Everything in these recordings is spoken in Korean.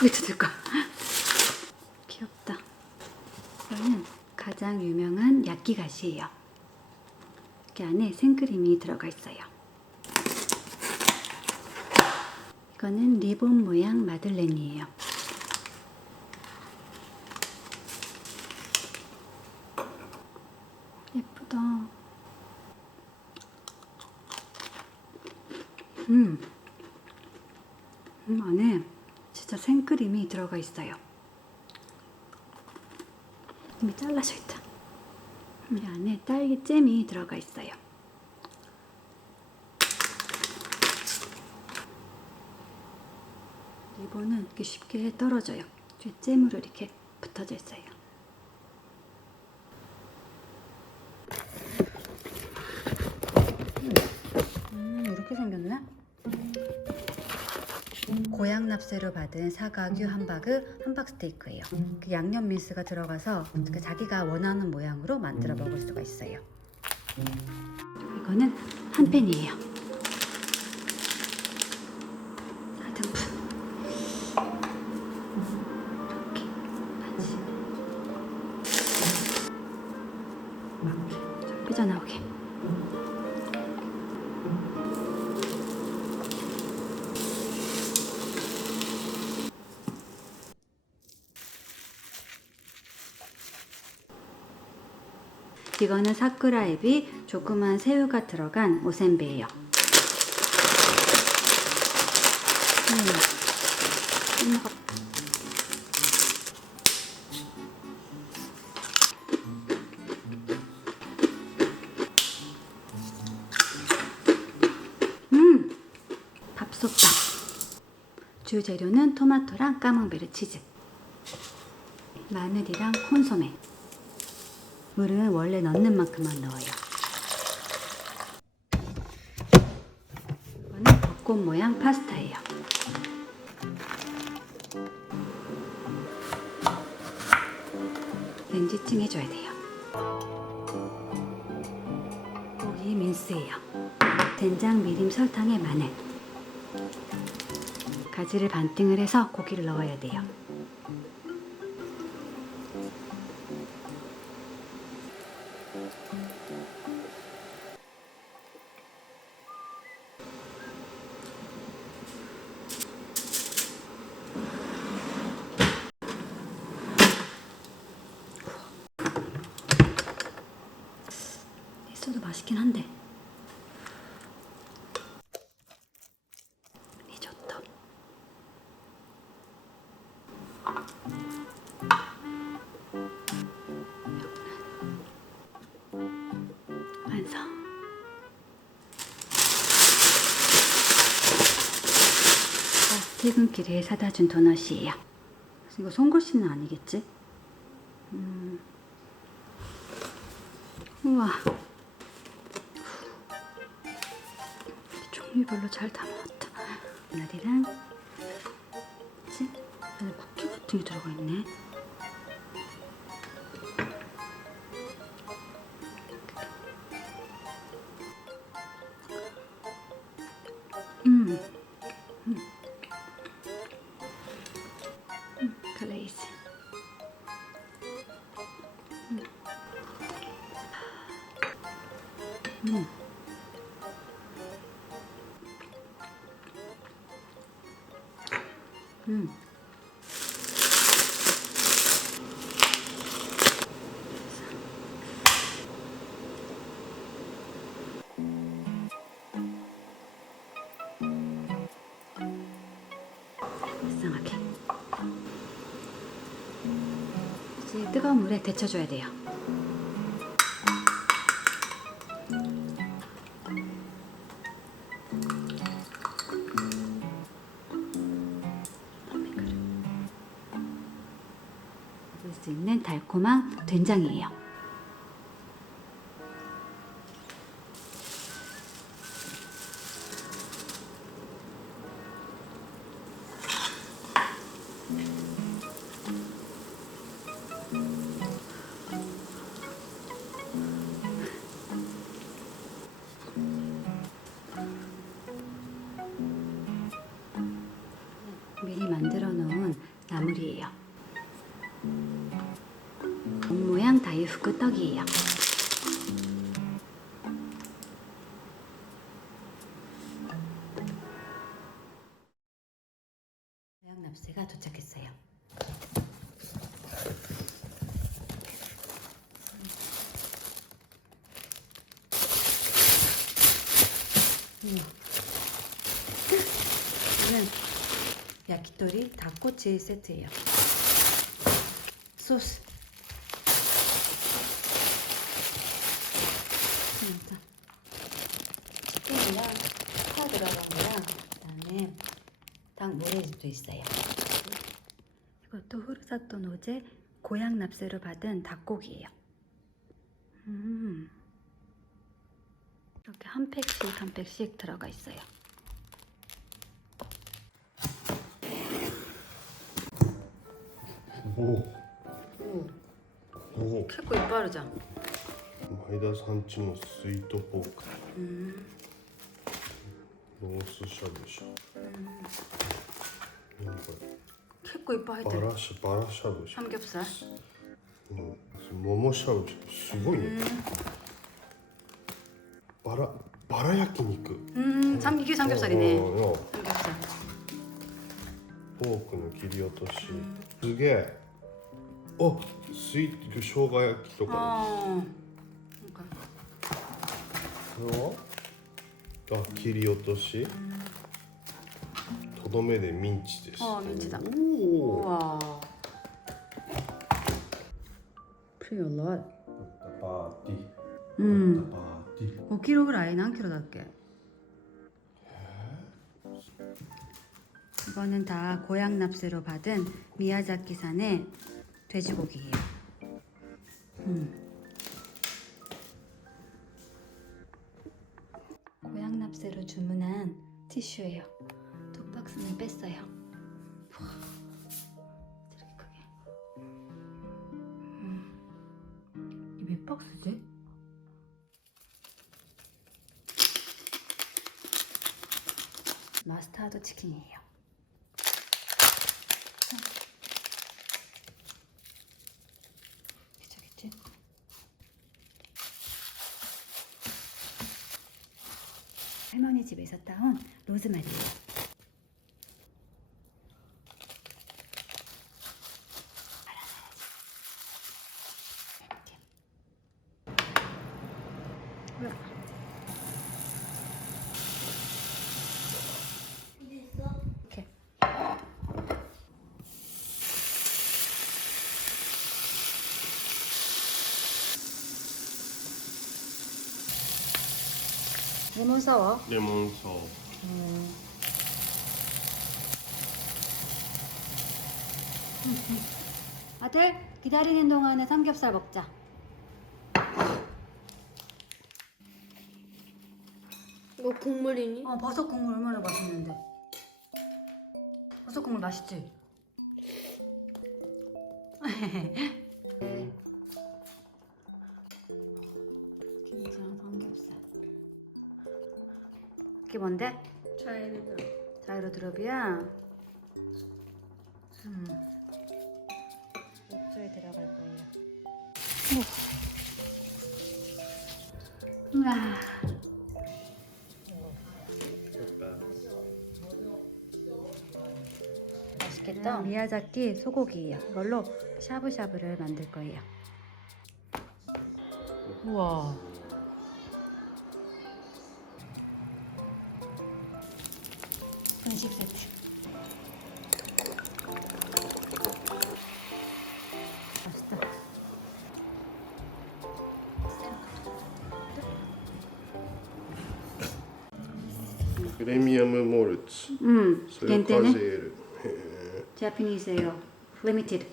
예쁘게 뜯을 거야. 귀엽다. 이거는 가장 유명한 야끼가시예요. 여기 안에 생크림이 들어가 있어요. 이거는 리본 모양 마들렌이에요. 예쁘다. 안에 진짜 생크림이 들어가 있어요. 이미 잘라져 있다. 이 안에 딸기 잼이 들어가 있어요. 리본은 이렇게 쉽게 떨어져요. 뒤에 잼으로 이렇게 붙어져 있어요. 이렇게 생겼네? 고향 납세로 받은 사과규 함바그 함박스테이크예요. 그 양념 밀스가 들어가서 자기가 원하는 모양으로 만들어 먹을 수가 있어요. 이거는 한 팬이에요. 4등분. 이렇게 반씩 좀 삐져나오게. 이거는 사쿠라에비, 조그만 새우가 들어간 오센베예요. 밥솥밥. 주 재료는 토마토랑 까망베르 치즈, 마늘이랑 콘소메. 물은 원래 넣는 만큼만 넣어요. 이거는 벚꽃 모양 파스타예요. 렌지층 해줘야 돼요. 고기 민스예요. 된장, 미림, 설탕에 마늘. 가지를 반띵을 해서 고기를 넣어야 돼요. 있어도 맛있긴 한데. 리조또. 완성. 퇴근길에 사다 준 도넛이에요. 이거 손글씨는 아니겠지? 우와. 종류별로 잘 담아왔다. 날이랑 안에 쿠키 같은 게 들어가 있네. 글레이즈. 이상하게. 이제 뜨거운 물에 데쳐줘야 돼요. 먹을 수 있는 달콤한 된장이에요. 미리 만들어 놓은 모양 다이후크 떡이에요. 고향 납새가 도착했어요. 이는 야키토리 닭꼬치 세트예요. 소스. 치킨이랑 파 들어간 거랑 그다음에 닭 모래즙도 있어요. 이것도 후르사토 노제 고향 납새로 받은 닭고기예요. 이렇게 한 팩씩 한 팩씩 들어가 있어요. 오. 오. 結構いっぱいあるじゃん。前田さんちのスイートポーク。ロースしゃぶしゃぶ。何これ。結構いっぱい入ってる。バラしゃぶしゃぶ。 삼겹살. 桃しゃぶしゃぶ。すごいね。バラ焼肉。이게 삼겹살이네. 어. 삼겹살. ポークの切り落とし。すげえ。あ、スイート生姜焼きとか。 그러니까. これは？あ、切り落とし。とどめでミンチです。민치다. おお。 우와. Pretty a lot. パーティー。 음. パーティー。 5kg ぐらい? 난 킬로 닿게? 이거는 다 고향 납새로 받은 미야자키산의 돼지고기예요. 고향 납새로 주문한 티슈예요. 두 박스는 뺐어요. 우와, 이렇게 크게. 이게 몇 박스지? 마스타드 치킨이에요. 저기지? 할머니 집에서 따온 로즈마리예요. 이렇게. 레몬 사워. 레몬 사워. 아들 기다리는 동안에 삼겹살 먹자. 이거 국물이니? 버섯 국물 얼마나 맛있는데. 버섯 국물 맛있지? 김장 삼겹살. 이게 뭔데? 차이르드. 자이로 드롭이야. 욕조에 들어갈 거예요. 우와. 맛있겠다. 미야자키 소고기예요. 이걸로 샤브샤브를 만들 거예요. 우와. 분식 세트. 맛있다.プレミアムモルツ。それをカゼール。ジャパニーズエアリミテッド。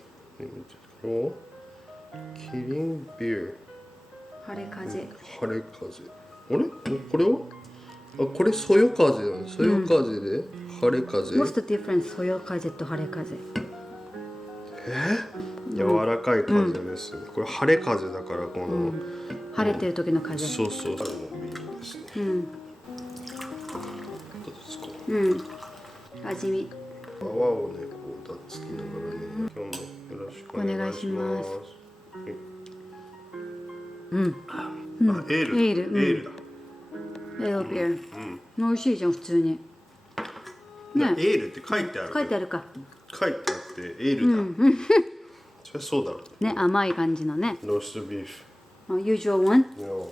これをキリンビール。晴れ風。晴れ風。あれ？これは？あ、これそよ風なの。そよ風で晴れ風。What's the difference? そよ風と晴れ風。柔らかい風です。これ晴れ風だからこの、晴れてる時の風。そうそう。春のビールですね。どうですか？味見。泡をねこうたっつきながらね。今日もよろしくお願いします。お願いします。はいうんあうんエールエールうんエールだエールビールうん美味しいじゃん普通にエねールって書いてある書いてあるか書いてあってエーうルだんうんそりゃそうだろね甘い感じのねローストビーフ usual one Yo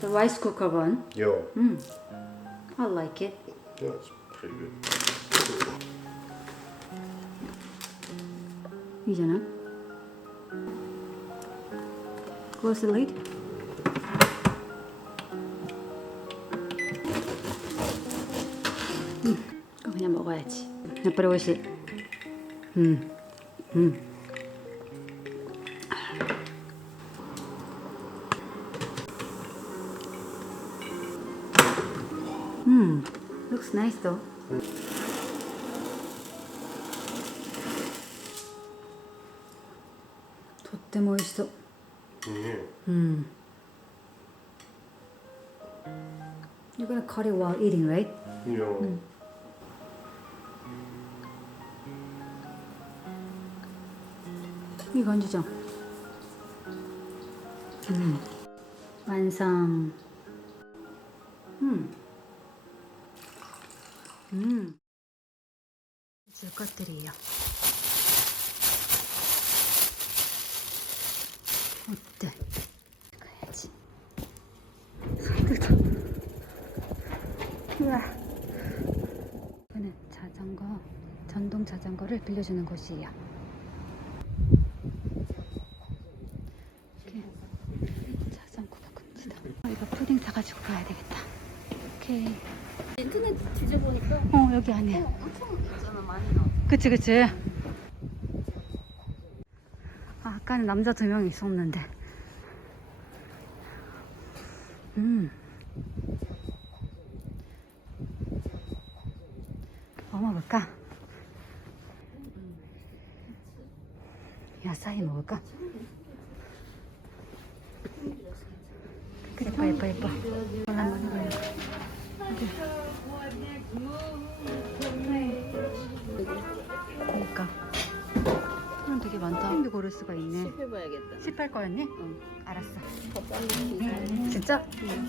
the rice cooker one Yo うん I like it Yeah, it's pretty good いいじゃない Close the lid 이거 그냥 먹어야지 야빨리 오이시 looks nice though とっても美味しそうねうんYou're gonna cut it while eating, right? Yo 이感じじゃん완성 줄 것들이에요 어때? 가야지 힘들다 우와 이거는 자전거 전동 자전거를 빌려주는 곳이에요 이렇게 자전거가 금지다 이거 푸딩 사가지고 가야 되겠다 오케이 인터넷 뒤져보니까 여기 안에 엄청 있잖아 많이 나와. 그치 그치 아까는 남자 2명 있었는데 뭐 먹을까? 야사이 먹을까? 예뻐 예뻐 예뻐 그러니까 사람 되게 많다 데 고를 수가 있네 해봐야겠다. 10할 거였니? 응. 알았어 더 빨리 기사. 진짜?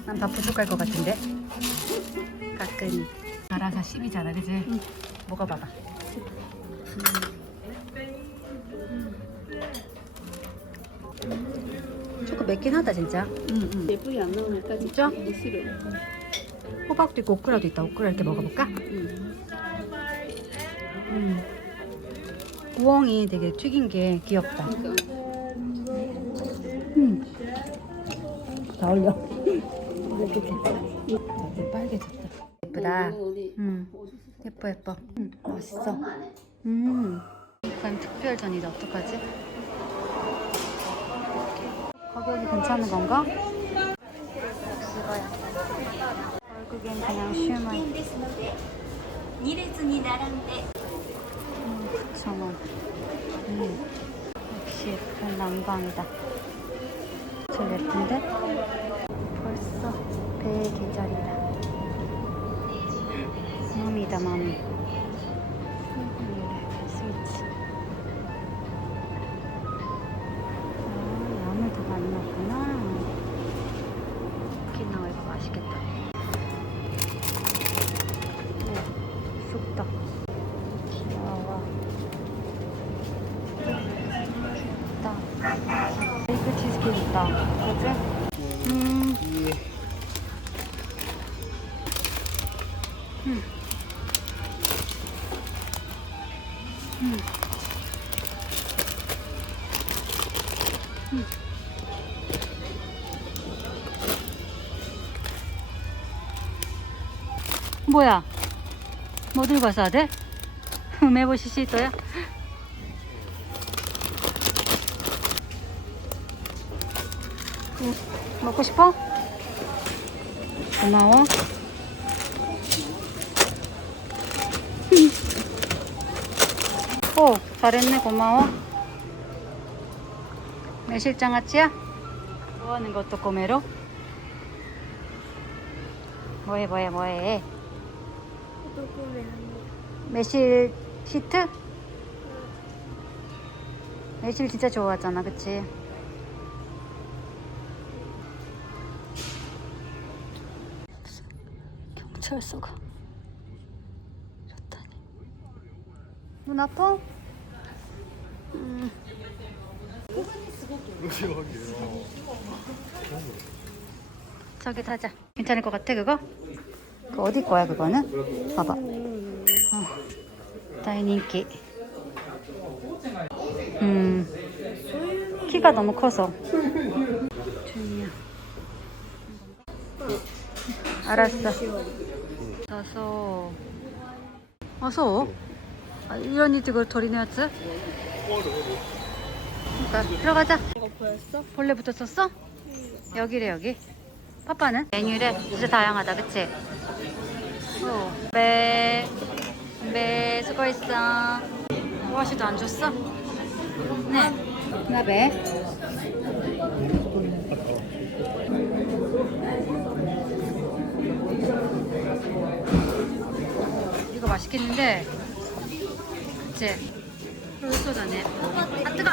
난 다 부족할 것 같은데 가끔 알아서 10이잖아 그지? 응. 먹어봐봐 조금 맵긴 하다 진짜 예쁘게 안 나오니까 진짜? 이게 싫어. 호박도 있고 오크라도 있다 오크라 이렇게 먹어볼까? 우엉이 되게 튀긴 게 귀엽다 그러니까 다 올려 이렇게 빨개졌다 예쁘다 우리 예뻐 예뻐 맛있어 약간 특별전이다 어떡하지? 가격이 괜찮은 건가? 혹시 이거야 결국엔 그냥 슈만 ですので2列に並んで 9,000원 역시 예쁜 난방이다 제일 예쁜데? 벌써 배의 계절이다 맘이다 맘이 스위치 양을 더 많이 넣었구나 오키나와 이거 맛있겠다 오, 쑥떡 귀여워 있다 베이크 치즈케이크 있다 그치? 뭐야? 뭐 들고 왔어야 돼?梅干し 시ito야? 먹고 싶어? 고마워. 오, 잘했네. 고마워. 매실장아찌야? 뭐하는 것도 꼬매로? 뭐해? 매실 시트? 매실 진짜 좋아하잖아, 그치? 경찰서가 좋다니. 눈 아파? 저기 타자. 괜찮을 것 같아 그거? 그 어디 거야 그거는? 봐봐. 다이닝키. 키가 너무 커서. 준이야. 알았어. 어서. 이런 이거 돌리는 야츠? 그러니까 들어가자. 이거 보였어? 본래 붙었었어? 여기래 여기. 파파는? 메뉴래 진짜 다양하다 그치? 배 수고했어. 호아씨도 안 줬어? 네. 나배. 이거 맛있겠는데? 그치? 롤소다네. 아 뜨거!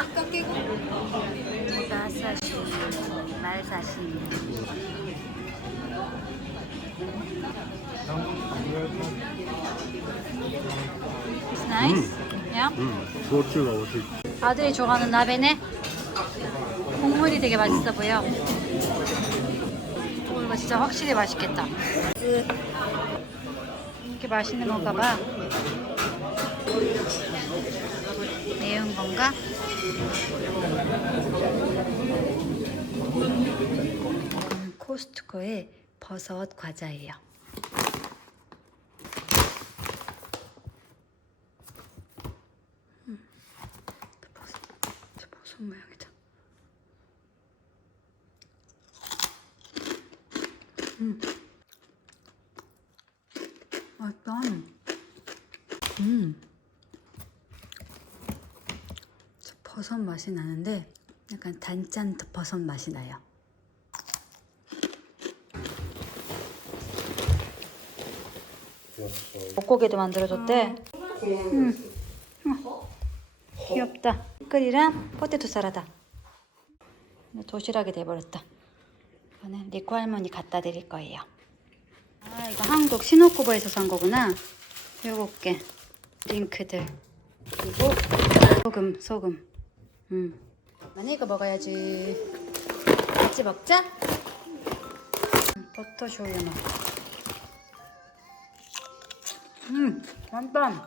마사시 말사시. It's nice. Yeah. 소주가 오실. 아들이 좋아하는 나베네. 국물이 되게 맛있어 보여. 이거 진짜 확실히 맛있겠다. 이렇게 맛있는 건가 봐. 매운 건가? 코스트코의 버섯 과자예요. 버섯 모양이다. 맛있다. 저 버섯 맛이 나는데 약간 단짠 버섯 맛이 나요. 목고기도 만들어줬대. 귀엽다. 피클이랑 포테토 사라다. 도시락이 돼버렸다. 이거는 리코 할머니 갖다 드릴 거예요. 아 이거 한국 시노쿠보에서 산 거구나. 7개 링크들. 그리고 소금. 나는 이거 먹어야지. 같이 먹자. 버터 쇼유 넣어. 완전